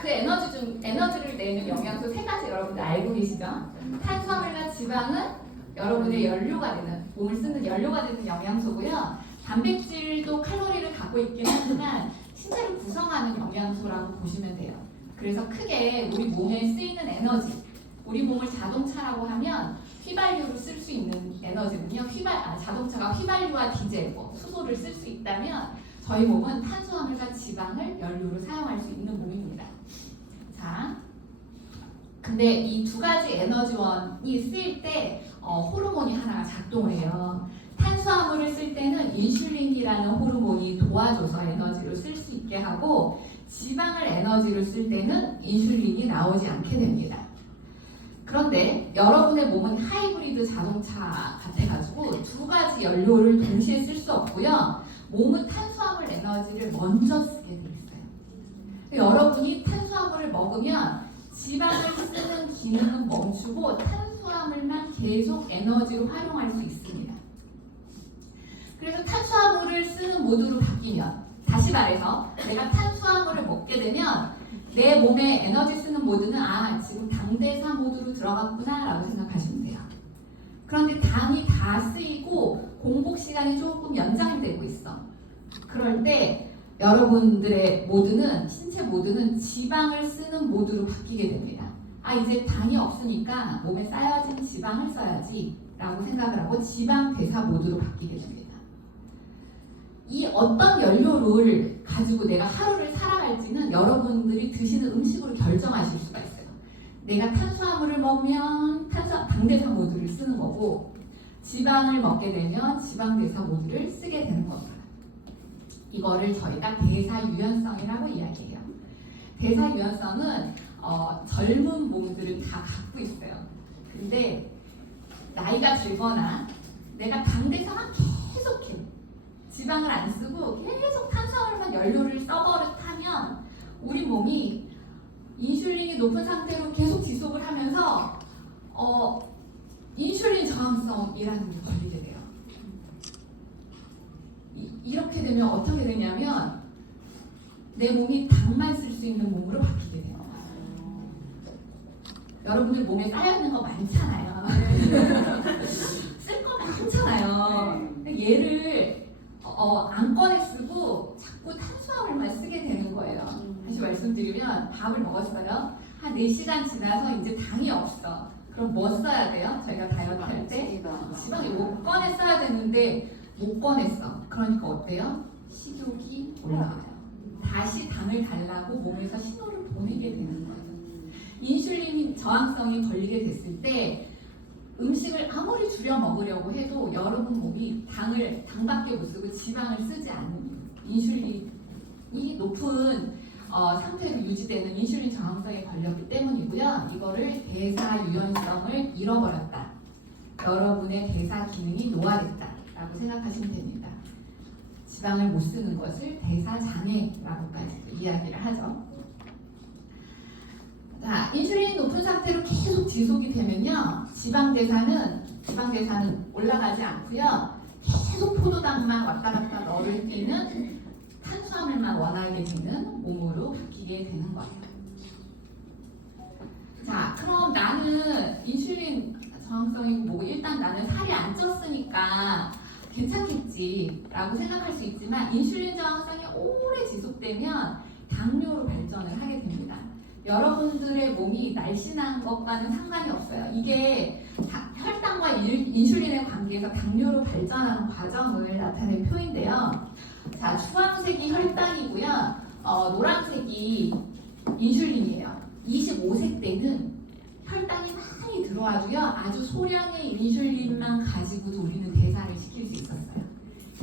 그 에너지를 내는 영양소 세 가지 여러분들 알고 계시죠? 탄수화물과 지방은 여러분의 연료가 되는, 몸을 쓰는 연료가 되는 영양소고요. 단백질도 칼로리를 갖고 있긴 하지만 신체를 구성하는 영양소라고 보시면 돼요. 그래서 크게 우리 몸에 쓰이는 에너지, 우리 몸을 자동차라고 하면 휘발유로 쓸 수 있는 에너지는요. 자동차가 휘발유와 디젤, 수소를 쓸 수 있다면 저희 몸은 탄수화물과 지방을 연료로 사용할 수 있는 몸입니다. 자, 근데 이 두 가지 에너지원이 쓰일 때 호르몬이 하나가 작동을 해요. 탄수화물을 쓸 때는 인슐린이라는 호르몬이 도와줘서 에너지를 쓸 수 있게 하고, 지방을 에너지를 쓸 때는 인슐린이 나오지 않게 됩니다. 그런데 여러분의 몸은 하이브리드 자동차 같아가지고 두 가지 연료를 동시에 쓸 수 없고요. 몸은 탄수화물 에너지를 먼저 쓰게 돼 있어요. 여러분이 탄수화물을 먹으면 지방을 쓰는 기능은 멈추고 탄수화물만 계속 에너지로 활용할 수 있습니다. 그래서 탄수화물을 쓰는 모드로 바뀌면, 다시 말해서 내가 탄수화물을 먹게 되면 내 몸에 에너지 쓰는 모드는 지금 당대사 모드로 들어갔구나 라고 생각하시면 돼요. 그런데 당이 다 쓰이고 공복 시간이 조금 연장이 되고 있어. 그럴 때 여러분들의 모드는, 신체 모드는 지방을 쓰는 모드로 바뀌게 됩니다. 이제 당이 없으니까 몸에 쌓여진 지방을 써야지 라고 생각을 하고 지방 대사 모드로 바뀌게 됩니다. 이 어떤 연료를 가지고 내가 하루를 살아갈지는 여러분들이 드시는 음식으로 결정하실 수가 있어요. 내가 탄수화물을 먹으면 당대사 모드를 쓰는 거고, 지방을 먹게 되면 지방대사 모드를 쓰게 되는 겁니다. 이거를 저희가 대사유연성이라고 이야기해요. 대사유연성은 젊은 몸들은 다 갖고 있어요. 근데 나이가 들거나 내가 당대사만 계속해, 지방을 안 쓰고 계속 탄수화물만 연료를 써버릇하면 우리 몸이 인슐린이 높은 상태로 계속 지속을 하면서 인슐린 저항성이라는 게 걸리게 돼요. 이렇게 되면 어떻게 되냐면 내 몸이 당만 쓸 수 있는 몸으로 바뀌게 돼요. 여러분들 몸에 쌓여있는 거 많잖아요. 쓸 거 많잖아요. 얘를 안 꺼내 쓰고 자꾸 탄수화물만 쓰게 되는 거예요. 다시 말씀드리면 밥을 먹었어요. 한 4시간 지나서 이제 당이 없어. 그럼 뭐 써야 돼요? 저희가 다이어트 할 때 지방을 못 꺼내 써야 되는데 못 꺼냈어. 그러니까 어때요? 식욕이 올라와요. 다시 당을 달라고 몸에서 신호를 보내게 되는 거예요. 인슐린 저항성이 걸리게 됐을 때 음식을 아무리 줄여 먹으려고 해도 여러분 몸이 당밖에 못 쓰고 지방을 쓰지 않는, 인슐린이 높은 상태로 유지되는 인슐린 저항성에 걸렸기 때문이고요. 이거를 대사유연성을 잃어버렸다, 여러분의 대사 기능이 노화됐다 라고 생각하시면 됩니다. 지방을 못 쓰는 것을 대사장애라고까지 이야기를 하죠. 자, 인슐린이 높은 상태로 계속 지속이 되면요, 지방대사는 올라가지 않고요, 계속 포도당만 왔다 갔다 넣을 때는 탄수화물만 원하게 되는 몸으로 바뀌게 되는 거예요. 자, 그럼 나는 인슐린 저항성이고 뭐고 일단 나는 살이 안 쪘으니까 괜찮겠지 라고 생각할 수 있지만, 인슐린 저항성이 오래 지속되면 당뇨로 발전을 하게 됩니다. 여러분들의 몸이 날씬한 것과는 상관이 없어요. 이게 혈당과 인슐린의 관계에서 당뇨로 발전하는 과정을 나타낸 표인데요. 자, 주황색이 혈당이고요. 노란색이 인슐린이에요. 25세 때는 혈당이 많이 들어와도요, 아주 소량의 인슐린만 가지고도 우리는 대사를 시킬 수 있었어요.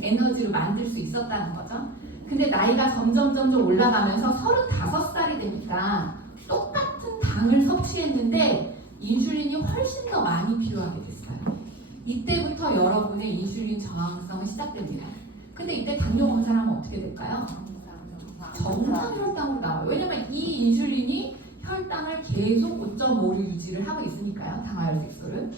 에너지로 만들 수 있었다는 거죠. 근데 나이가 점점 올라가면서 35살이 되니까 똑같은 당을 섭취했는데 인슐린이 훨씬 더 많이 필요하게 됐어요. 이때부터 여러분의 인슐린 저항성은 시작됩니다. 근데 이때 당뇨 검사를 하면 어떻게 될까요? 정상 혈당으로 나와요. 왜냐면 이 인슐린이 혈당을 계속 5.5를 유지를 하고 있으니까요. 당화혈색소를.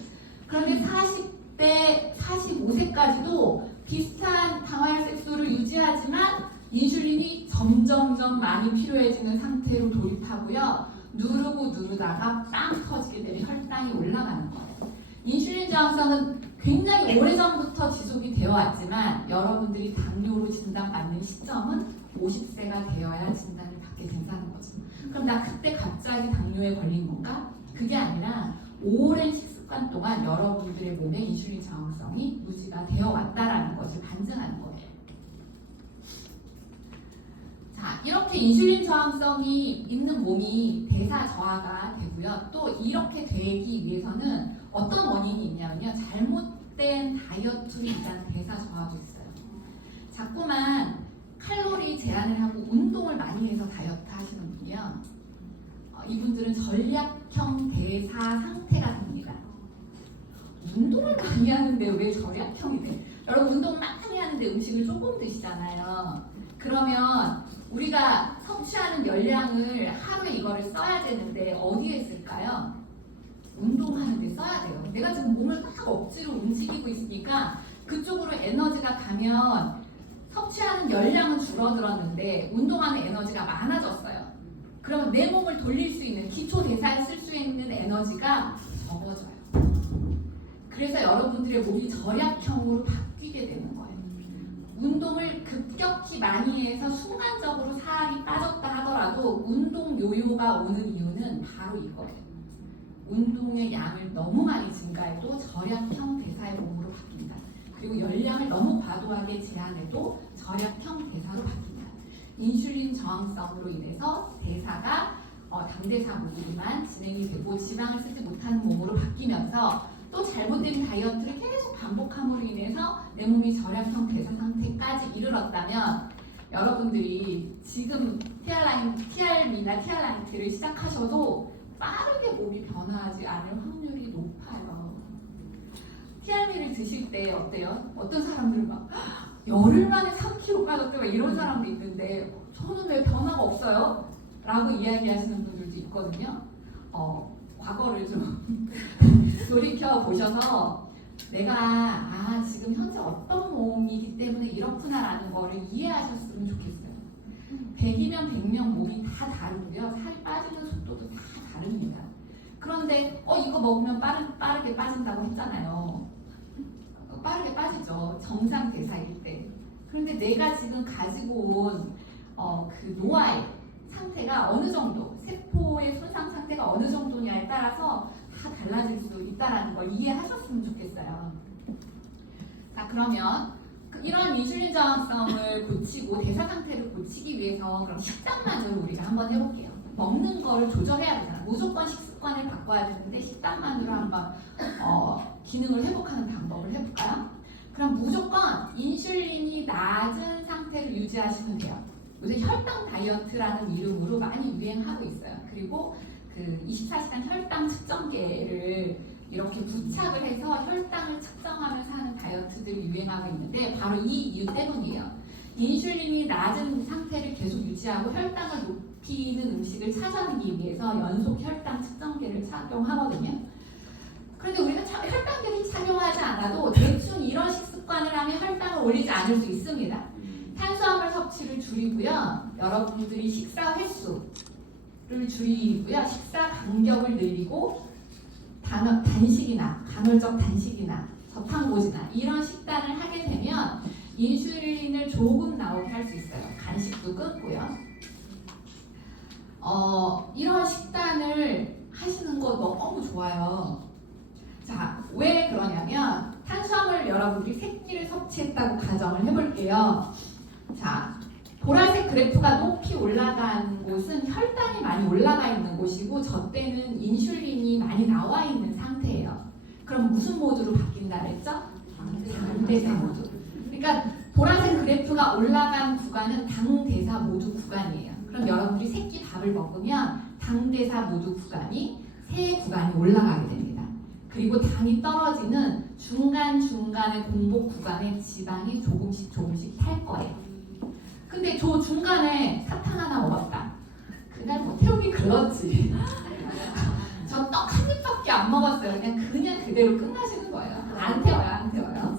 그런데 40대, 45세까지도 비슷한 당화혈색소를 유지하지만 인슐린이 점점점 많이 필요해지는 상태로 돌입하고요. 누르다가 빵 터지게 되면 혈당이 올라가는 거예요. 인슐린 저항성은 굉장히 오래전부터 지속이 되어 왔지만 여러분들이 당뇨로 진단받는 시점은 50세가 되어야 진단을 받게 된다는 거죠. 그럼 나 그때 갑자기 당뇨에 걸린 건가? 그게 아니라 오랜 식습관 동안 여러분들의 몸에 인슐린 저항성이 유지가 되어 왔다라는 것을 반증하는 거예요. 자, 이렇게 인슐린 저항성이 있는 몸이 대사 저하가 되고요. 또 이렇게 되기 위해서는 어떤 원인이 있냐면요. 잘못된 다이어트로 인한 대사 저하도 있어요. 자꾸만 칼로리 제한을 하고 운동을 많이 해서 다이어트 하시는 분이요. 이분들은 전략형 대사 상태가 됩니다. 운동을 많이 하는데 왜 전략형이 돼? 여러분 운동 많이 하는데 음식을 조금 드시잖아요. 그러면 우리가 섭취하는 열량을 하루에 이거를 써야 되는데 어디에 쓸까요? 운동하는 데 써야 돼요. 내가 지금 몸을 막 억지로 움직이고 있으니까 그쪽으로 에너지가 가면 섭취하는 열량은 줄어들었는데 운동하는 에너지가 많아졌어요. 그러면 내 몸을 돌릴 수 있는 기초 대사에 쓸 수 있는 에너지가 적어져요. 그래서 여러분들의 몸이 절약형으로 바뀌게 되는 거예요. 운동을 급격히 많이 해서 순간적으로 살이 빠졌다 하더라도 운동 요요가 오는 이유는 바로 이거예요. 운동의 양을 너무 많이 증가해도 절약형 대사의 몸으로 바뀐다. 그리고 열량을 너무 과도하게 제한해도 절약형 대사로 바뀐다. 인슐린 저항성으로 인해서 대사가 당대사 모드로만 진행이 되고 지방을 쓰지 못하는 몸으로 바뀌면서 또 잘못된 다이어트를 계속 반복함으로 인해서 내 몸이 절약형 대사 상태까지 이르렀다면 여러분들이 지금 TRM이나 TRIT를 시작하셔도 빠르게 몸이 변화하지 않을 확률이 높아요. TRM을 드실 때 어때요? 어떤 사람들은 막 열흘 만에 3kg 빠졌대 이런 사람도 있는데 저는 왜 변화가 없어요? 라고 이야기하시는 분들도 있거든요. 과거를 좀 돌이켜 보셔서 내가 지금 현재 어떤 몸이기 때문에 이렇구나라는 거를 이해하셨으면 좋겠어요. 100이면 100명 몸이 다 다르고요. 살이 빠지는 속도도 다 다릅니다. 그런데 이거 먹으면 빠르게 빠진다고 했잖아요. 빠르게 빠지죠. 정상 대사일 때. 그런데 내가 지금 가지고 온 그 노화의 상태가 어느 정도, 세포의 손상 상태가 어느 정도냐에 따라서 다 달라질 수 있다는 걸 이해하셨으면 좋겠어요. 자, 그러면 이런 인슐린 저항성을 고치고 대사 상태를 고치기 위해서 그럼 식단만으로 우리가 한번 해볼게요. 먹는 거를 조절해야 되잖아. 무조건 식습관을 바꿔야 되는데 식단만으로 한번 기능을 회복하는 방법을 해볼까요? 그럼 무조건 인슐린이 낮은 상태를 유지하시면 돼요. 요새 혈당 다이어트라는 이름으로 많이 유행하고 있어요. 그리고 그 24시간 혈당 측정계를 이렇게 부착을 해서 혈당을 측정하면서 하는 다이어트들이 유행하고 있는데 바로 이 이유 때문이에요. 인슐린이 낮은 상태를 계속 유지하고 혈당을 높이는 음식을 찾아내기 위해서 연속 혈당 측정계를 착용하거든요. 그런데 우리가 혈당계를 착용하지 않아도 대충 이런 식습관을 하면 혈당을 올리지 않을 수 있습니다. 탄수화물 섭취를 줄이고요. 여러분들이 식사 횟수를 줄이고요. 식사 간격을 늘리고 단식이나 간헐적 단식이나 저탄고지나 이런 식단을 하게 되면 인슐린을 조금 나오게 할 수 있어요. 간식도 끊고요. 이런 식단을 하시는 거 너무 좋아요. 자, 왜 그러냐면 탄수화물 여러분들이 3끼를 섭취했다고 가정을 해볼게요. 자, 보라색 그래프가 높이 올라간 곳은 혈당이 많이 올라가 있는 곳이고 저 때는 인슐린이 많이 나와 있는 상태예요. 그럼 무슨 모드로 바뀐다 그랬죠? 당대사 모드. 그러니까 보라색 그래프가 올라간 구간은 당대사 모드 구간이에요. 그럼 여러분들이 3끼 밥을 먹으면 당대사 모드 구간이 3구간이 올라가게 됩니다. 그리고 당이 떨어지는 중간중간의 공복 구간에 지방이 조금씩 탈 거예요. 근데 저 중간에 사탕 하나 먹었다. 그날 뭐 태우기 글렀지. 저 떡 한 입밖에 안 먹었어요. 그냥 그대로 끝나시는 거예요. 안 태워요.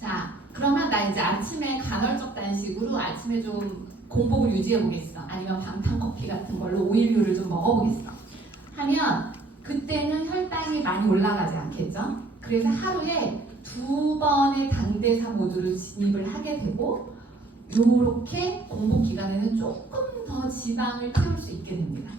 자, 그러면 나 이제 아침에 간헐적 단식으로 아침에 좀 공복을 유지해 보겠어. 아니면 방탄커피 같은 걸로 오일류를 좀 먹어보겠어. 하면 그때는 혈당이 많이 올라가지 않겠죠? 그래서 하루에 2번의 당대사 모두를 진입을 하게 되고 요렇게 공복 기간에는 조금 더 지방을 태울 수 있게 됩니다.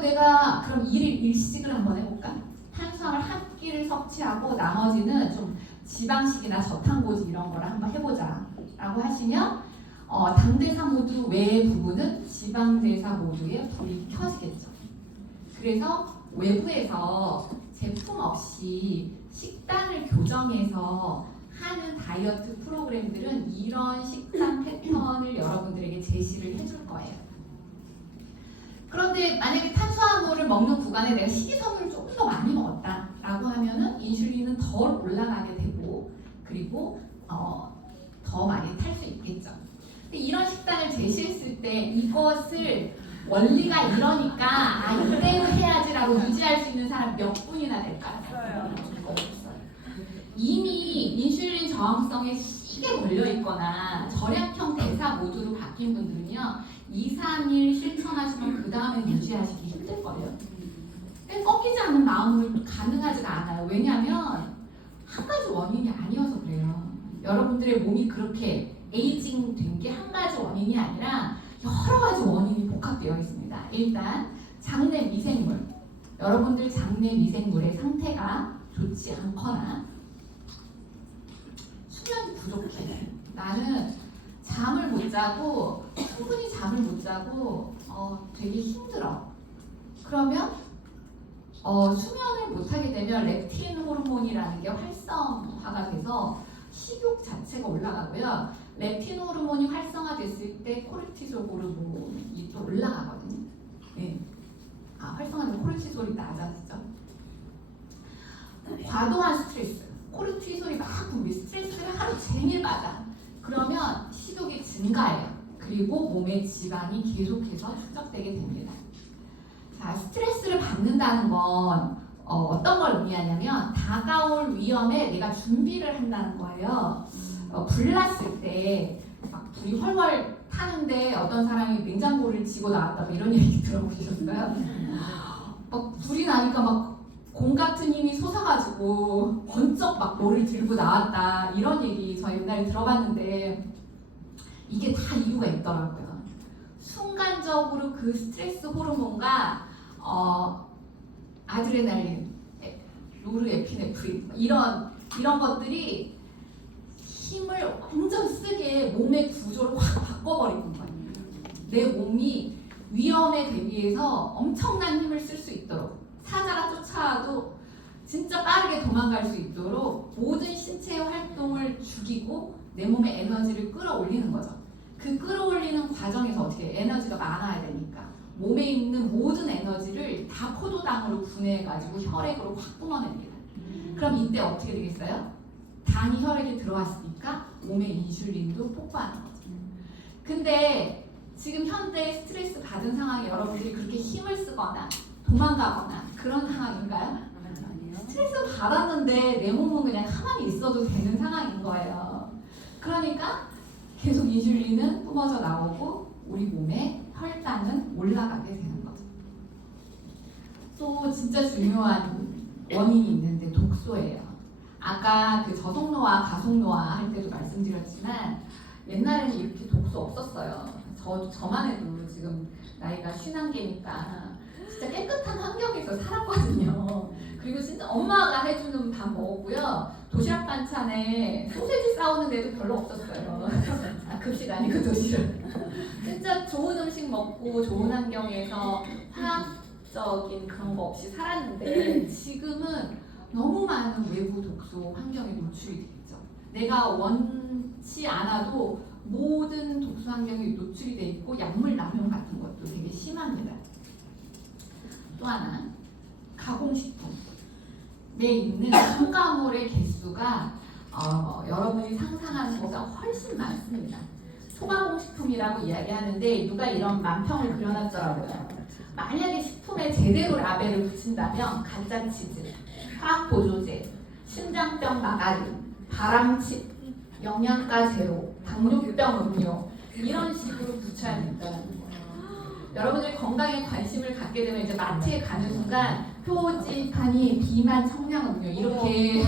내가 그럼 1일 1식을 한번 해볼까? 탄수화물 한 끼를 섭취하고 나머지는 좀 지방식이나 저탄고지 이런 거를 한번 해보자 라고 하시면 당대사 모두 외의 부분은 지방대사 모두에 불이 켜지겠죠. 그래서 외부에서 제품 없이 식단을 교정해서 하는 다이어트 프로그램들은 이런 식단 패턴을 여러분들에게 제시를 해줄 거예요. 그런데 만약에 탄수화물을 먹는 구간에 내가 식이섬유를 조금 더 많이 먹었다 라고 하면은 인슐린은 덜 올라가게 되고 그리고 더 많이 탈 수 있겠죠. 근데 이런 식단을 제시했을 때 이것을 원리가 이러니까 이대로 해야지라고 유지할 수 있는 사람 몇 분이나 될까요? 없어요. 이미 인슐린 저항성에 시게 걸려 있거나 절약형 대사 모드로 바뀐 분들은요 2, 3일 실천하시면 그 다음에 유지하시기 힘들 거예요. 꺾이지 않는 마음을 가능하지가 않아요. 왜냐하면 한 가지 원인이 아니어서 그래요. 여러분들의 몸이 그렇게 에이징 된 게 한 가지 원인이 아니라 여러 가지 원인이 복합되어 있습니다. 일단 장내 미생물, 여러분들 장내 미생물의 상태가 좋지 않거나 수면이 부족해. 나는 잠을 못 자고 충분히 잠을 못 자고 되게 힘들어. 그러면 수면을 못하게 되면 렙틴 호르몬이라는 게 활성화가 돼서 식욕 자체가 올라가고요. 렙틴 호르몬이 활성화됐을 때 코르티솔 호르몬이 또 올라가거든요. 네. 활성화되면 코르티솔이 낮아지죠. 과도한 스트레스, 코르티솔이 막 분비, 스트레스를 하루 종일 받아. 그러면 식욕이 증가해요. 그리고 몸의 지방이 계속해서 축적되게 됩니다. 자, 스트레스를 받는다는 건 어떤 걸 의미하냐면 다가올 위험에 내가 준비를 한다는 거예요. 불 났을 때 막 불이 훨훨 타는데 어떤 사람이 냉장고를 지고 나왔다 뭐 이런 얘기 들어보셨어요? 막 불이 나니까 막 공 같은 힘이 솟아가지고 번쩍 막 뭐를 들고 나왔다 이런 얘기 저 옛날에 들어봤는데 이게 다 이유가 있더라고요. 순간적으로 그 스트레스 호르몬과 아드레날린, 노르에피네프린 이런 것들이 힘을 완전 쓰게 몸의 구조를 확 바꿔버리는 거예요. 내 몸이 위험에 대비해서 엄청난 힘을 쓸 수 있도록 사자가 쫓아와도 진짜 빠르게 도망갈 수 있도록 모든 신체의 활동을 죽이고 내 몸의 에너지를 끌어올리는 거죠. 그 끌어올리는 과정에서 어떻게 에너지가 많아야 되니까 몸에 있는 모든 에너지를 다 포도당으로 분해해가지고 혈액으로 확 뿜어냅니다. 그럼 이때 어떻게 되겠어요? 당이 혈액에 들어왔으니까 몸의 인슐린도 폭발하는 거죠. 근데 지금 현대 스트레스 받은 상황에 여러분들이 그렇게 힘을 쓰거나 도망가거나 그런 상황인가요? 스트레스 받았는데 내 몸은 그냥 가만히 있어도 되는 상황인 거예요. 그러니까 계속 인슐린은 뿜어져 나오고 우리 몸에 혈당은 올라가게 되는 거죠. 또 진짜 중요한 원인이 있는데 독소예요. 아까 그 저속노화, 가속노화 할 때도 말씀드렸지만 옛날에는 이렇게 독소 없었어요. 저만 해도 지금 나이가 50개니까 진짜 깨끗한 환경에서 살았거든요. 그리고 진짜 엄마가 해주는 밥 먹었고요. 도시락 반찬에 소세지 싸우는 데도 별로 없었어요. 급식 아니고 도시락. 진짜 좋은 음식 먹고 좋은 환경에서 화학적인 그런 거 없이 살았는데 지금은 너무 많은 외부 독소 환경에 노출이 되겠죠. 내가 원치 않아도 모든 독소 환경에 노출이 돼 있고 약물 남용 같은 것도 되게 심합니다. 또 하나, 가공식품. 내 있는 첨가물의 개수가 여러분이 상상하는 것보다 훨씬 많습니다. 초가공식품이라고 이야기하는데 누가 이런 만평을 그려놨더라고요. 만약에 식품에 제대로 라벨을 붙인다면 가짜치즈, 화학보조제, 심장병 마가린, 바람칩, 영양가 제로, 당뇨병 음료 이런 식으로 붙여야 된다는 거예요. 여러분들이 건강에 관심을 갖게 되면 이제 마트에 가는 순간 표지판이 비만 청량음료 이렇게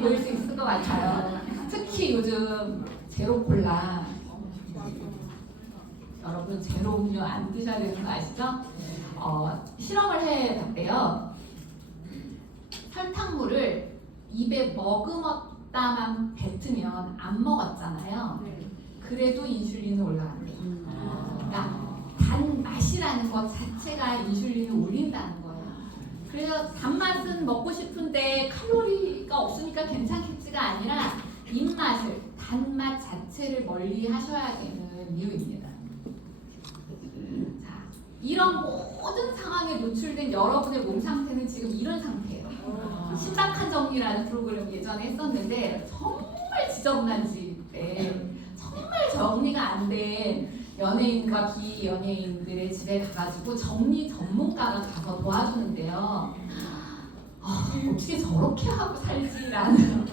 보일 수 있을 것 같아요. 특히 요즘 제로 콜라, 여러분 제로 음료 안 드셔야 되는 거 아시죠? 실험을 해봤대요. 설탕물을 입에 머금었다만 뱉으면 안 먹었잖아요. 그래도 인슐린이 올라간대요. 그러니까 단맛이라는 것 자체가 인슐린을 올린다는 거예요. 그래서 단맛은 먹고 싶은데 칼로리가 없으니까 괜찮겠지가 아니라 입맛을, 단맛 자체를 멀리 하셔야 되는 이유입니다. 자, 이런 모든 상황에 노출된 여러분의 몸 상태는 지금 이런 상태예요. 신박한 정리라는 프로그램 예전에 했었는데 정말 지저분한 집에 정말 정리가 안 된 연예인과 비연예인들의 집에 가가지고 정리 전문가가 가서 도와주는데요. 어떻게 저렇게 하고 살지라는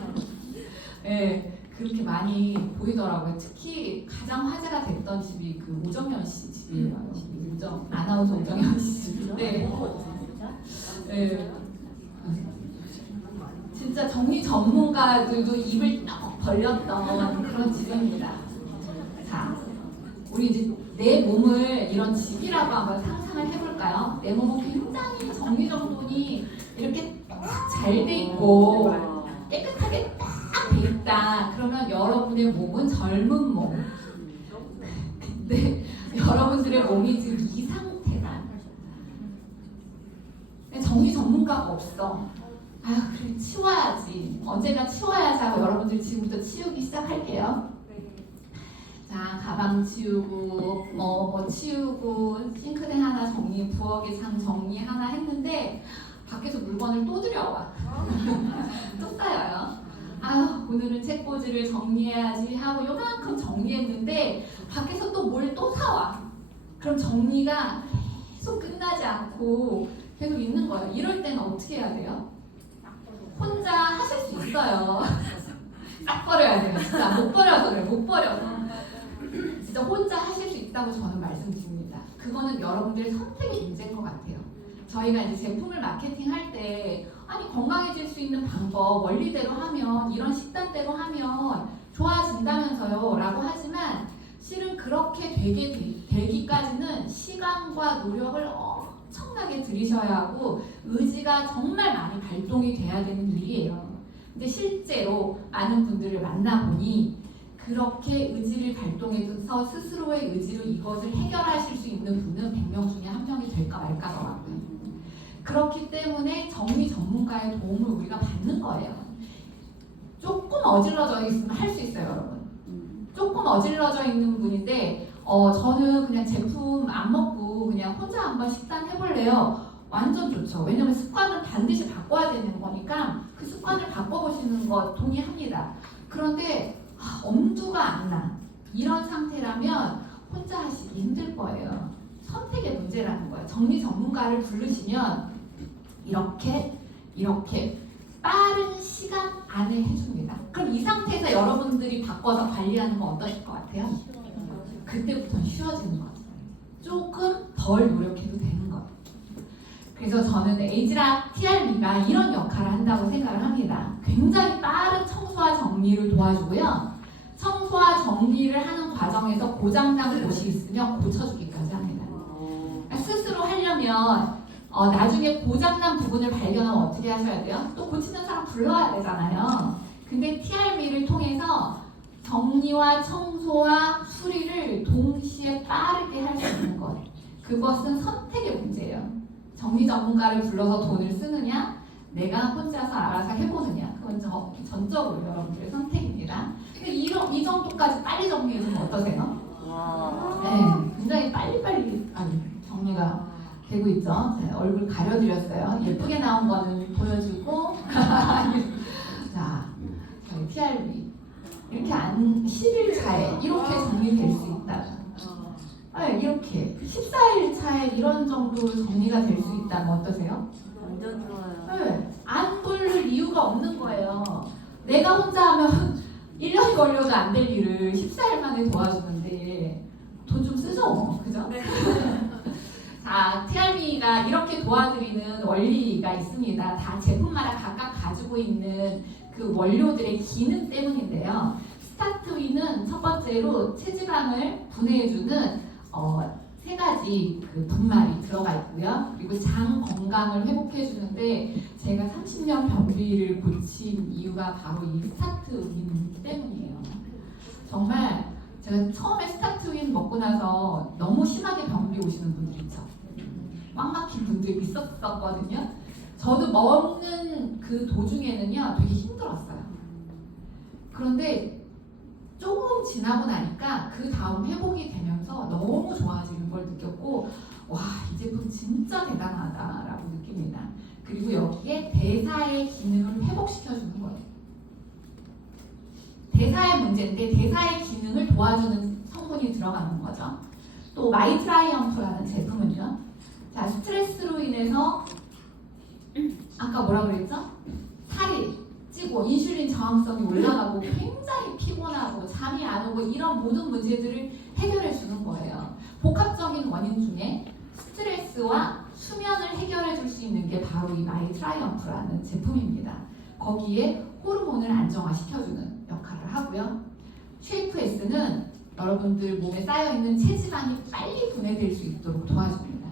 네, 그렇게 많이 보이더라고요. 특히 가장 화제가 됐던 집이 그 오정연 씨 집이에요. 아나운서 오정연 씨 집인데 네. 진짜 정리 전문가들도 입을 딱 벌렸던 그런 집입니다. 자, 우리 이제 내 몸을 이런 집이라고 한번 상상을 해볼까요? 내 몸은 굉장히 정리정돈이 이렇게 딱 잘 돼 있고 깨끗하게 딱 돼 있다. 그러면 여러분의 몸은 젊은 몸. 근데 여러분들의 몸이 지금 이 상태다. 정리 전문가가 없어. 그래 치워야지. 언제가 치워야지 하고 여러분들 지금부터 치우기 시작할게요. 자, 가방 치우고 뭐 치우고 싱크대 하나 정리, 부엌의 장 정리 하나 했는데 밖에서 물건을 또 들여와. 또 쌓여요. 오늘은 책꽂이를 정리해야지 하고 요만큼 정리했는데 밖에서 또 뭘 또 사와. 그럼 정리가 계속 끝나지 않고 계속 있는 거예요. 이럴 때는 어떻게 해야 돼요? 혼자 하실 수 있어요. 싹 버려야 돼요. 진짜 못 버려서 그래요. 못 버려서. 진짜 혼자 하실 수 있다고 저는 말씀드립니다. 그거는 여러분들의 선택의 문제인 것 같아요. 저희가 이제 제품을 마케팅할 때 건강해질 수 있는 방법, 원리대로 하면, 이런 식단대로 하면 좋아진다면서요 라고 하지만 실은 그렇게 되기까지는 시간과 노력을 엄청나게 들이셔야 하고 의지가 정말 많이 발동이 돼야 되는 일이에요. 근데 실제로 많은 분들을 만나보니 그렇게 의지를 발동해서 스스로의 의지로 이것을 해결하실 수 있는 분은 100명 중에 1명이 될까 말까더라고요. 그렇기 때문에 정리 전문가의 도움을 우리가 받는 거예요. 조금 어질러져 있으면 할 수 있어요, 여러분. 조금 어질러져 있는 분인데 저는 그냥 제품 안 먹고 그냥 혼자 한번 식단 해볼래요. 완전 좋죠. 왜냐면 습관은 반드시 바꿔야 되는 거니까 그 습관을 바꿔보시는 거 동의합니다. 그런데 엄두가 안 나. 이런 상태라면 혼자 하시기 힘들 거예요. 선택의 문제라는 거예요. 정리 전문가를 부르시면 이렇게 빠른 시간 안에 해줍니다. 그럼 이 상태에서 여러분들이 바꿔서 관리하는 건 어떠실 것 같아요? 그때부터 쉬워지는 거죠. 조금 덜 노력해도 되는 거예요. 그래서 저는 에이지락 TRB가 이런 역할을 한다고 생각을 합니다. 굉장히 빠른 청소와 정리를 도와주고요. 청소와 정리를 하는 과정에서 고장난 곳이 있으면 고쳐주기까지 합니다. 스스로 하려면 나중에 고장난 부분을 발견하면 어떻게 하셔야 돼요? 또 고치는 사람 불러야 되잖아요. 근데 TRB를 통해서 정리와 청소와 수리를 동시에 빠르게 할 수 있는 것. 그것은 선택의 문제예요. 정리 전문가를 불러서 돈을 쓰느냐, 내가 혼자서 알아서 해보느냐. 그건 전적으로 여러분들의 선택입니다. 근데 이 정도까지 빨리 정리해주면 어떠세요? 네, 굉장히 빨리빨리 정리가 되고 있죠. 자, 얼굴 가려드렸어요. 예쁘게 나온 거는 보여주고 자, 저희 TRB 이렇게 10일 차에 이렇게 정리될 수 있다. 이렇게 14일 차에 이런 정도 정리가 될 수 있다면 어떠세요? 완전 좋아요. 네, 안 돌릴 이유가 없는 거예요. 내가 혼자 하면 1년이 걸려도 안 될 일을 14일 만에 도와주는데 돈 좀 쓰죠, 그죠? 자, TRB가 이렇게 도와드리는 원리가 있습니다. 다 제품마다 각각 가지고 있는 그 원료들의 기능 때문인데요. 스타트윈은 첫 번째로 체지방을 분해해주는 세 가지 그 분말이 들어가 있고요. 그리고 장 건강을 회복해주는데 제가 30년 변비를 고친 이유가 바로 이 스타트윈 때문이에요. 정말 제가 처음에 스타트윈 먹고 나서 너무 심하게 변비 오시는 분들 있죠. 꽉 막힌 분들이 있었거든요. 저도 먹는 그 도중에는요 되게 힘들었어요. 그런데 조금 지나고 나니까 그 다음 회복이 되면서 너무 좋아지는 걸 느꼈고, 와, 이 제품 진짜 대단하다라고 느낍니다. 그리고 여기에 대사의 기능을 회복시켜주는 거예요. 대사의 문제인데 대사의 기능을 도와주는 성분이 들어가는 거죠. 또 마이트라이언프라는 제품은요. 자, 스트레스로 인해서 아까 뭐라 그랬죠? 살이 찌고 인슐린 저항성이 올라가고 굉장히 피곤하고 잠이 안 오고 이런 모든 문제들을 해결해 주는 거예요. 복합적인 원인 중에 스트레스와 수면을 해결해 줄 수 있는 게 바로 이 마이트라이언프라는 제품입니다. 거기에 호르몬을 안정화시켜주는 역할을 하고요. 쉐이프S는 여러분들 몸에 쌓여있는 체지방이 빨리 분해될 수 있도록 도와줍니다.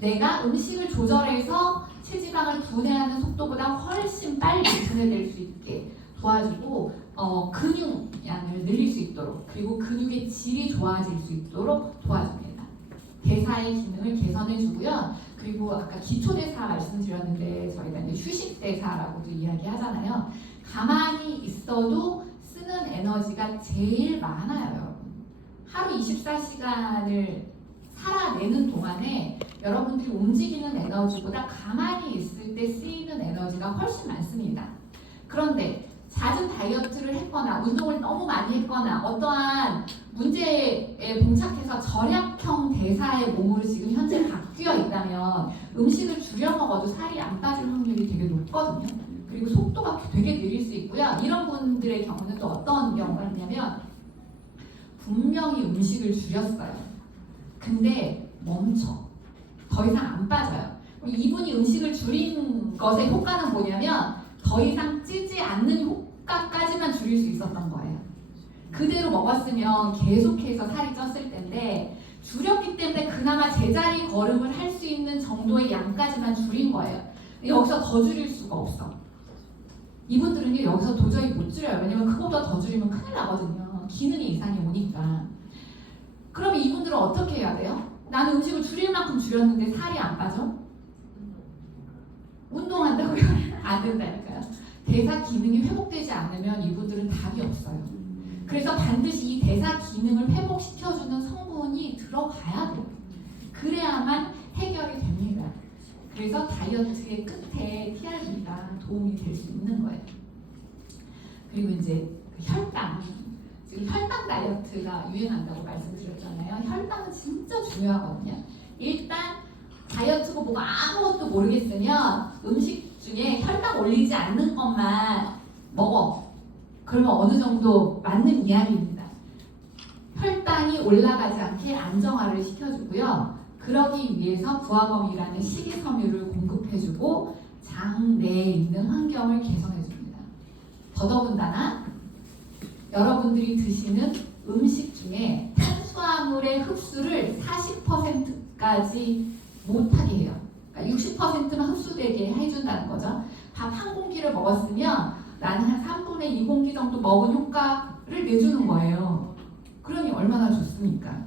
내가 음식을 조절해서 체지방을 분해하는 속도보다 훨씬 빨리 분해될 수 있게 도와주고 근육량을 늘릴 수 있도록, 그리고 근육의 질이 좋아질 수 있도록 도와줍니다. 대사의 기능을 개선해주고요. 그리고 아까 기초대사 말씀드렸는데 저희가 이제 휴식대사라고도 이야기하잖아요. 가만히 있어도 쓰는 에너지가 제일 많아요, 여러분. 하루 24시간을 살아내는 동안에 여러분들이 움직이는 에너지보다 가만히 있을 때 쓰이는 에너지가 훨씬 많습니다. 그런데 잦은 다이어트를 했거나 운동을 너무 많이 했거나 어떠한 문제에 봉착해서 절약형 대사의 몸으로 지금 현재 바뀌어 있다면 음식을 줄여 먹어도 살이 안 빠질 확률이 되게 높거든요. 그리고 속도가 되게 느릴 수 있고요. 이런 분들의 경우는 또 어떤 경우가 있냐면 분명히 음식을 줄였어요. 근데 멈춰. 더 이상 안 빠져요. 이분이 음식을 줄인 것의 효과는 뭐냐면 더 이상 찌지 않는 효과까지만 줄일 수 있었던 거예요. 그대로 먹었으면 계속해서 살이 쪘을 텐데 줄였기 때문에 그나마 제자리 걸음을 할 수 있는 정도의 양까지만 줄인 거예요. 여기서 더 줄일 수가 없어. 이분들은요 여기서 도저히 못 줄여요. 왜냐면 그거보다 더 줄이면 큰일 나거든요. 기능에 이상이 오니까. 그럼 이분들은 어떻게 해야 돼요? 나는 음식을 줄일 만큼 줄였는데 살이 안 빠져? 운동한다고요? 안 된다니까요. 대사 기능이 회복되지 않으면 이분들은 답이 없어요. 그래서 반드시 이 대사 기능을 회복시켜주는 성분이 들어가야 돼요. 그래야만 해결이 됩니다. 그래서 다이어트의 끝에 TRB가 도움이 될 수 있는 거예요. 그리고 이제 혈당. 지금 혈당 다이어트가 유행한다고 말씀드렸잖아요. 혈당은 진짜 중요하거든요. 일단 다이어트고 뭐가 아무것도 모르겠으면 음식 중에 혈당 올리지 않는 것만 먹어. 그러면 어느 정도 맞는 이야기입니다. 혈당이 올라가지 않게 안정화를 시켜주고요. 그러기 위해서 부화범이라는 식이섬유를 공급해주고 장 내에 있는 환경을 개선해줍니다. 더더군다나 여러분들이 드시는 음식 중에 탄수화물의 흡수를 40%까지 못하게 해요. 그러니까 60%만 흡수되게 해준다는 거죠. 밥 한 공기를 먹었으면 나는 한 3분의 2 공기 정도 먹은 효과를 내주는 거예요. 그러니 얼마나 좋습니까?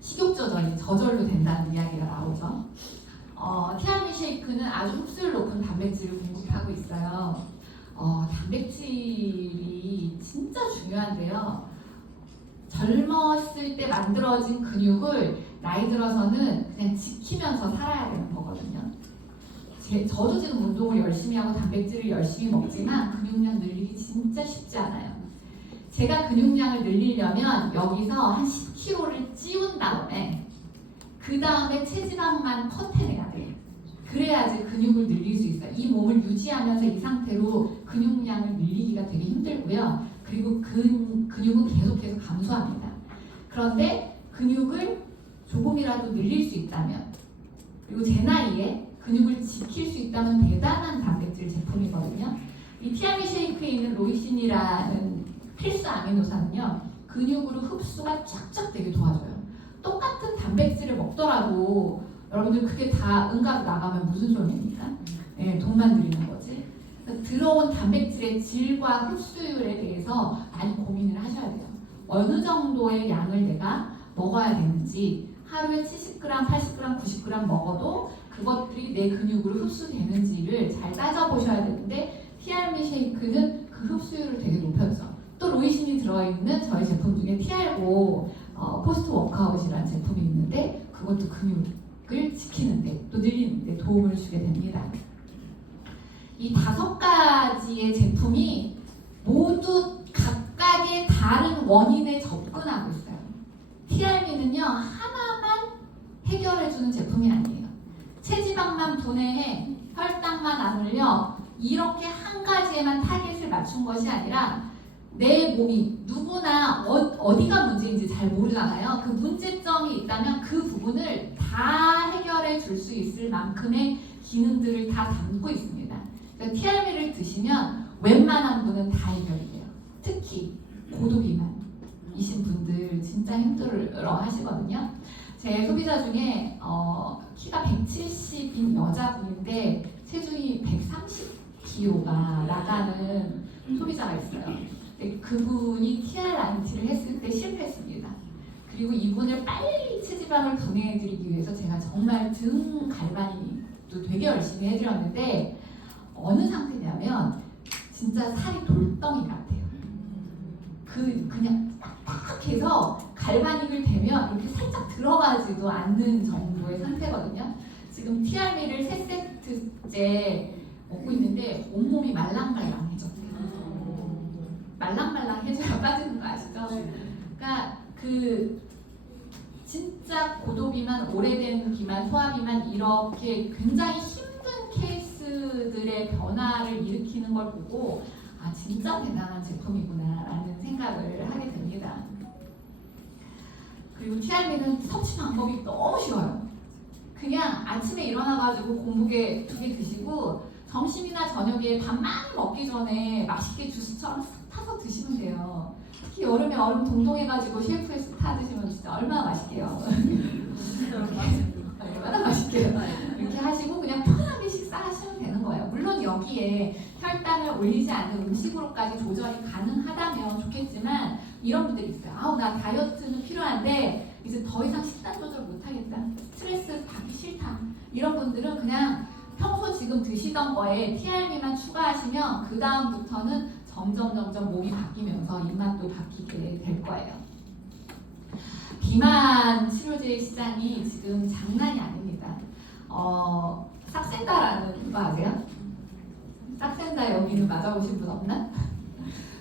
식욕 조절이 저절로 된다는 이야기가 나오죠. 티아미 쉐이크는 아주 흡수율 높은 단백질을 공급하고 있어요. 단백질이 진짜 중요한데요. 젊었을 때 만들어진 근육을 나이 들어서는 그냥 지키면서 살아야 되는 거거든요. 저도 지금 운동을 열심히 하고 단백질을 열심히 먹지만 근육량 늘리기 진짜 쉽지 않아요. 제가 근육량을 늘리려면 여기서 한 10kg를 찌운 다음에 그 다음에 체지방만 컷해내야 돼요. 그래야지 근육을 늘릴 수 있어요. 이 몸을 유지하면서 이 상태로 근육량을 늘리기가 되게 힘들고요. 그리고 근육은 계속해서 감소합니다. 그런데 근육을 조금이라도 늘릴 수 있다면, 그리고 제 나이에 근육을 지킬 수 있다면 대단한 단백질 제품이거든요. 이 티아미 쉐이크에 있는 로이신이라는 필수 아미노산은요, 근육으로 흡수가 쫙쫙 되게 도와줘요. 똑같은 단백질을 먹더라도 여러분들 그게 다 응가로 나가면 무슨 소용입니까? 네, 돈만 들이는 거지. 들어온 단백질의 질과 흡수율에 대해서 많이 고민을 하셔야 돼요. 어느 정도의 양을 내가 먹어야 되는지, 하루에 70g, 80g, 90g 먹어도 그것들이 내 근육으로 흡수되는지를 잘 따져보셔야 되는데, TR미 쉐이크는 그 흡수율을 되게 높였죠. 또 로이신이 들어있는 저희 제품 중에 TR고 포스트 워크아웃이라는 제품이 있는데, 그것도 근육을 지키는데 또 늘리는데 도움을 주게 됩니다. 이 5가지의 제품이 모두 각각의 다른 원인에 접근하고 있어요. TRM는요, 하나만 해결해주는 제품이 아니에요. 체지방만 분해해, 혈당만 안 올려, 이렇게 한 가지에만 타겟을 맞춘 것이 아니라 내 몸이 누구나 어디가 문제인지 잘 모르잖아요. 그 문제점이 있다면 그 부분을 다 해결해 줄 수 있을 만큼의 기능들을 다 담고 있습니다. 그러니까 TRM를 드시면 웬만한 분은 다 해결이 돼요. 특히 고도비만이신 분들 진짜 힘들어 하시거든요. 제 소비자 중에 키가 170인 여자분인데 체중이 130kg가 나가는 소비자가 있어요. 그분이 TRIT를 했을 때 실패했습니다. 그리고 이분을 빨리 체지방을 분해해드리기 위해서 제가 정말 등 갈바니도 되게 열심히 해드렸는데, 어느 상태냐면 진짜 살이 돌덩이 같아요. 그냥 딱딱해서 갈바닉을 대면 이렇게 살짝 들어가지도 않는 정도의 상태거든요. 지금 TR미를 3세트째 먹고 있는데 온몸이 말랑말랑해졌어요. 말랑말랑해져야 빠지는 거 아시죠? 그러니까 진짜 고도비만, 오래된 비만, 소화비만 이렇게 굉장히 힘든 케이스들의 변화를 일으키는 걸 보고 진짜 대단한 제품이구나 라는 생각을 하게 됩니다. 그리고 TR미는 섭취 방법이 너무 쉬워요. 그냥 아침에 일어나가지고 공복에 2개 드시고 점심이나 저녁에 밥 많이 먹기 전에 맛있게 주스처럼 쓱 타서 드시면 돼요. 특히 여름에 얼음 동동해가지고 셰프에서 타 드시면 진짜 얼마나 맛있게요. 얼마나 맛있게요. 이렇게 하시고 그냥 편하게 식사하시면 되는 거예요. 물론 여기에 혈당을 올리지 않는 음식으로까지 조절이 가능하다면 좋겠지만, 이런 분들이 있어요. 나 다이어트는 필요한데 이제 더 이상 식단 조절 못하겠다, 스트레스 받기 싫다, 이런 분들은 그냥 평소 지금 드시던 거에 TR미만 추가하시면 그 다음부터는 점점 몸이 바뀌면서 입맛도 바뀌게 될 거예요. 비만 치료제 시장이 지금 장난이 아닙니다. 싹센다라는 거 아세요? 싹센다 여기는 맞아보신 분 없나?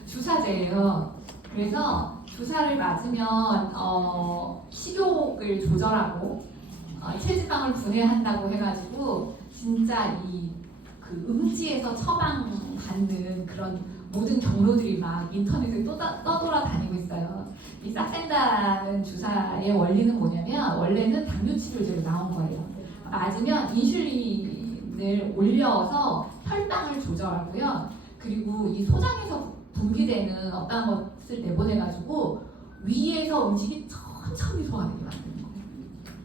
주사제예요. 그래서 주사를 맞으면 식욕을 조절하고 체지방을 분해한다고 해가지고 진짜 그 음지에서 처방받는 그런 모든 경로들이 막 인터넷에 떠돌아다니고 있어요. 이 싹센다라는 주사의 원리는 뭐냐면, 원래는 당뇨 치료제로 나온 거예요. 맞으면 인슐린을 올려서 혈당을 조절하고요. 그리고 이 소장에서 분비되는 어떤 것을 내보내가지고 위에서 음식이 천천히 소화되게 만드는 거예요.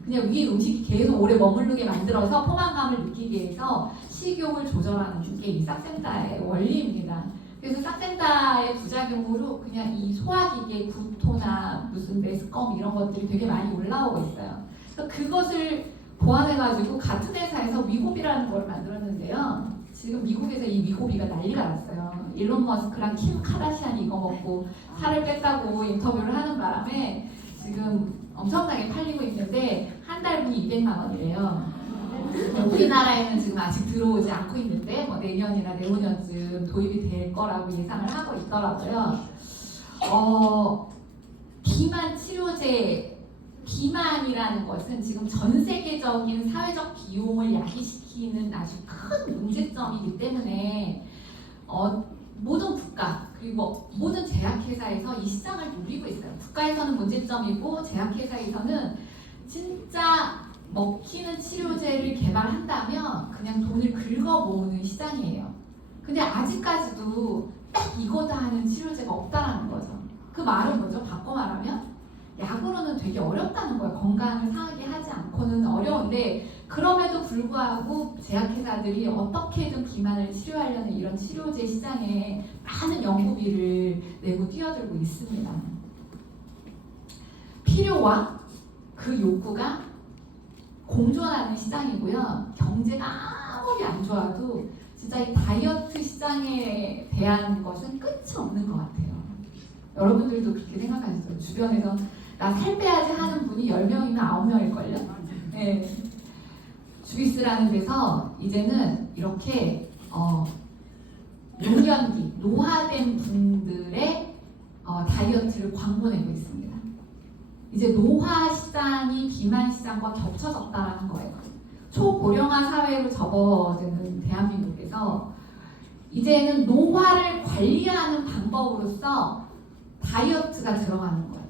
그냥 위에 음식이 계속 오래 머무르게 만들어서 포만감을 느끼기 위해서 식욕을 조절하는 게 이 싹센다의 원리입니다. 그래서 싹센다의 부작용으로 그냥 이 소화기계 구토나 무슨 메스꺼움 이런 것들이 되게 많이 올라오고 있어요. 그래서 그것을 보완해가지고 같은 회사에서 위고비라는 걸 만들었는데요. 지금 미국에서 이 위고비가 난리가 났어요. 일론 머스크랑 킴 카다시안이 이거 먹고 살을 뺐다고 인터뷰를 하는 바람에 지금 엄청나게 팔리고 있는데 한 달분이 200만 원이래요. 우리나라에는 지금 아직 들어오지 않고 있는데 내년이나 내후년쯤 도입이 될 거라고 예상을 하고 있더라고요. 비만 치료제, 비만이라는 것은 지금 전 세계적인 사회적 비용을 야기시키는 아주 큰 문제점이기 때문에 모든 국가 그리고 모든 제약회사에서 이 시장을 노리고 있어요. 국가에서는 문제점이고 제약회사에서는 진짜 먹히는 치료제를 개발한다면 그냥 돈을 긁어 모으는 시장이에요. 근데 아직까지도 딱 이거다 하는 치료제가 없다라는 거죠. 그 말은 뭐죠? 바꿔 말하면 약으로는 되게 어렵다는 거예요. 건강을 상하게 하지 않고는 어려운데 그럼에도 불구하고 제약회사들이 어떻게든 비만을 치료하려는 이런 치료제 시장에 많은 연구비를 내고 뛰어들고 있습니다. 필요와 그 욕구가 공존하는 시장이고요. 경제가 아무리 안 좋아도 진짜 이 다이어트 시장에 대한 것은 끝이 없는 것 같아요. 여러분들도 그렇게 생각하시죠? 주변에서 나 살 빼야지 하는 분이 10명이면 9명일걸요? 네. 주비스라는 데서 이제는 이렇게 노년기, 노화된 분들의 다이어트를 광고내고 있습니다. 이제 노화 시장이 비만 시장과 겹쳐졌다는 거예요. 초고령화 사회로 접어드는 대한민국에서 이제는 노화를 관리하는 방법으로서 다이어트가 들어가는 거예요.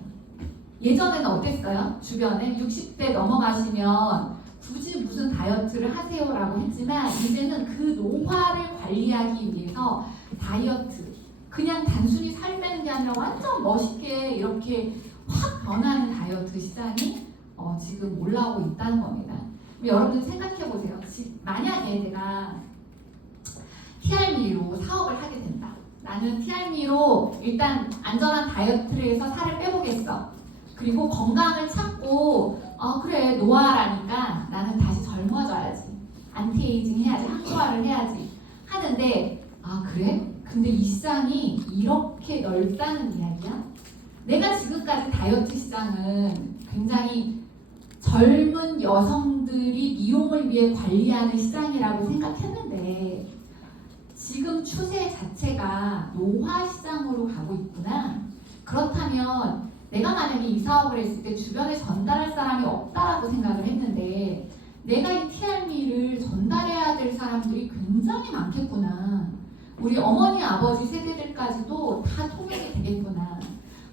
예전에는 어땠어요? 주변에 60대 넘어가시면 굳이 무슨 다이어트를 하세요라고 했지만 이제는 그 노화를 관리하기 위해서 다이어트 그냥 단순히 살 빼는 게 아니라 완전 멋있게 이렇게 확 변하는 다이어트 시장이 지금 올라오고 있다는 겁니다. 여러분 생각해 보세요. 만약에 내가 TRM로 사업을 하게 된다. 나는 TRM로 일단 안전한 다이어트를 해서 살을 빼보겠어. 그리고 건강을 찾고 그래 노화라니까 나는 다시 젊어져야지. 안티에이징 해야지. 항노화를 해야지. 하는데 그래? 근데 이 시장이 이렇게 넓다는 이야기야? 내가 지금까지 다이어트 시장은 굉장히 젊은 여성들이 미용을 위해 관리하는 시장이라고 생각했는데 지금 추세 자체가 노화 시장으로 가고 있구나. 그렇다면 내가 만약에 이 사업을 했을 때 주변에 전달할 사람이 없다라고 생각을 했는데 내가 이 TRM를 전달해야 될 사람들이 굉장히 많겠구나. 우리 어머니 아버지 세대들까지도 다 통용이 되겠구나.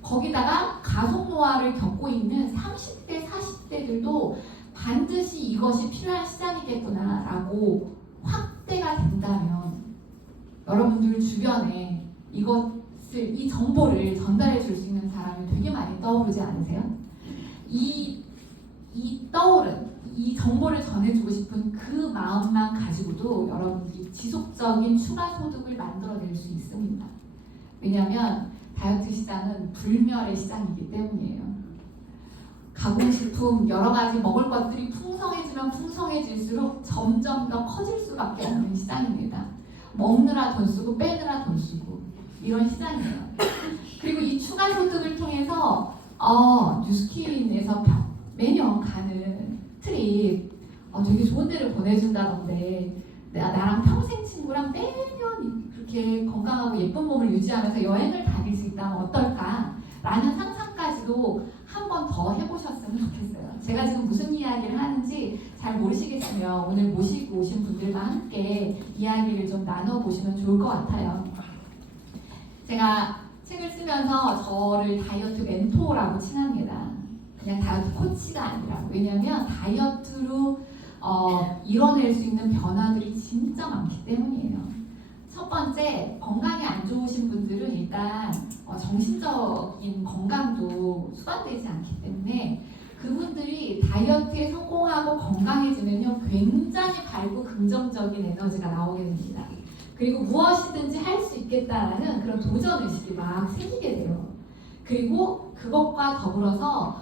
거기다가 가속 노화를 겪고 있는 30대 40대들도 반드시 이것이 필요한 시장이겠구나 라고 확대가 된다면 여러분들 주변에 이 정보를 전달해 줄 수 있는 사람이 되게 많이 떠오르지 않으세요? 이 떠오른 이 정보를 전해주고 싶은 그 마음만 가지고도 여러분들이 지속적인 추가 소득을 만들어낼 수 있습니다. 왜냐하면 다이어트 시장은 불멸의 시장이기 때문이에요. 가공식품 여러 가지 먹을 것들이 풍성해지면 풍성해질수록 점점 더 커질 수밖에 없는 시장입니다. 먹느라 돈 쓰고 빼느라 돈 쓰고 이런 시장이에요. 그리고 이 추가 소득을 통해서 뉴스킨에서 매년 가는 트립 되게 좋은 데를 보내준다던데 나랑 평생 친구랑 매년 그렇게 건강하고 예쁜 몸을 유지하면서 여행을 다닐 수 있다면 어떨까? 라는 상상까지도 한 번 더 해보셨으면 좋겠어요. 제가 지금 무슨 이야기를 하는지 잘 모르시겠으면 오늘 모시고 오신 분들과 함께 이야기를 좀 나눠보시면 좋을 것 같아요. 제가 책을 쓰면서 저를 다이어트 멘토라고 칭합니다. 그냥 다이어트 코치가 아니라. 왜냐하면 다이어트로 이뤄낼 수 있는 변화들이 진짜 많기 때문이에요. 첫 번째, 건강이 안 좋으신 분들은 일단 정신적인 건강도 수반되지 않기 때문에 그분들이 다이어트에 성공하고 건강해지면요 굉장히 밝고 긍정적인 에너지가 나오게 됩니다. 그리고 무엇이든지 할 수 있겠다라는 그런 도전의식이 막 생기게 돼요. 그리고 그것과 더불어서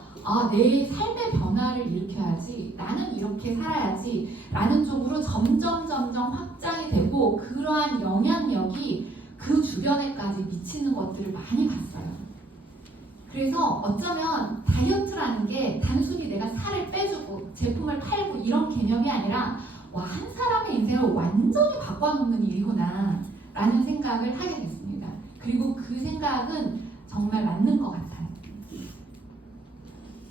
내 삶의 변화를 일으켜야지, 나는 이렇게 살아야지 라는 쪽으로 점점 확장이 되고 그러한 영향력이 그 주변에까지 미치는 것들을 많이 봤어요. 그래서 어쩌면 다이어트라는 게 단순히 내가 살을 빼주고 제품을 팔고 이런 개념이 아니라 한 사람의 인생을 완전히 바꿔놓는 일이구나 라는 생각을 하게 됐습니다. 그리고 그 생각은 정말 맞는 것 같아요.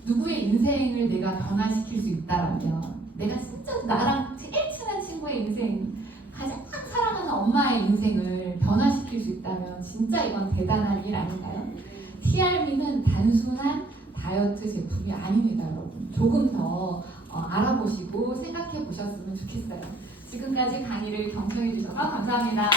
누구의 인생을 내가 변화시킬 수 있다라면 내가 진짜 나랑 제일 친한 친구의 인생, 가장 사랑하는 엄마의 인생을 변화시킬 수 있다면 진짜 이건 대단한 일 아닌가요? TRM는 단순한 다이어트 제품이 아닙니다, 여러분. 조금 더 알아보시고 생각해 보셨으면 좋겠어요. 지금까지 강의를 경청해 주셔서 감사합니다.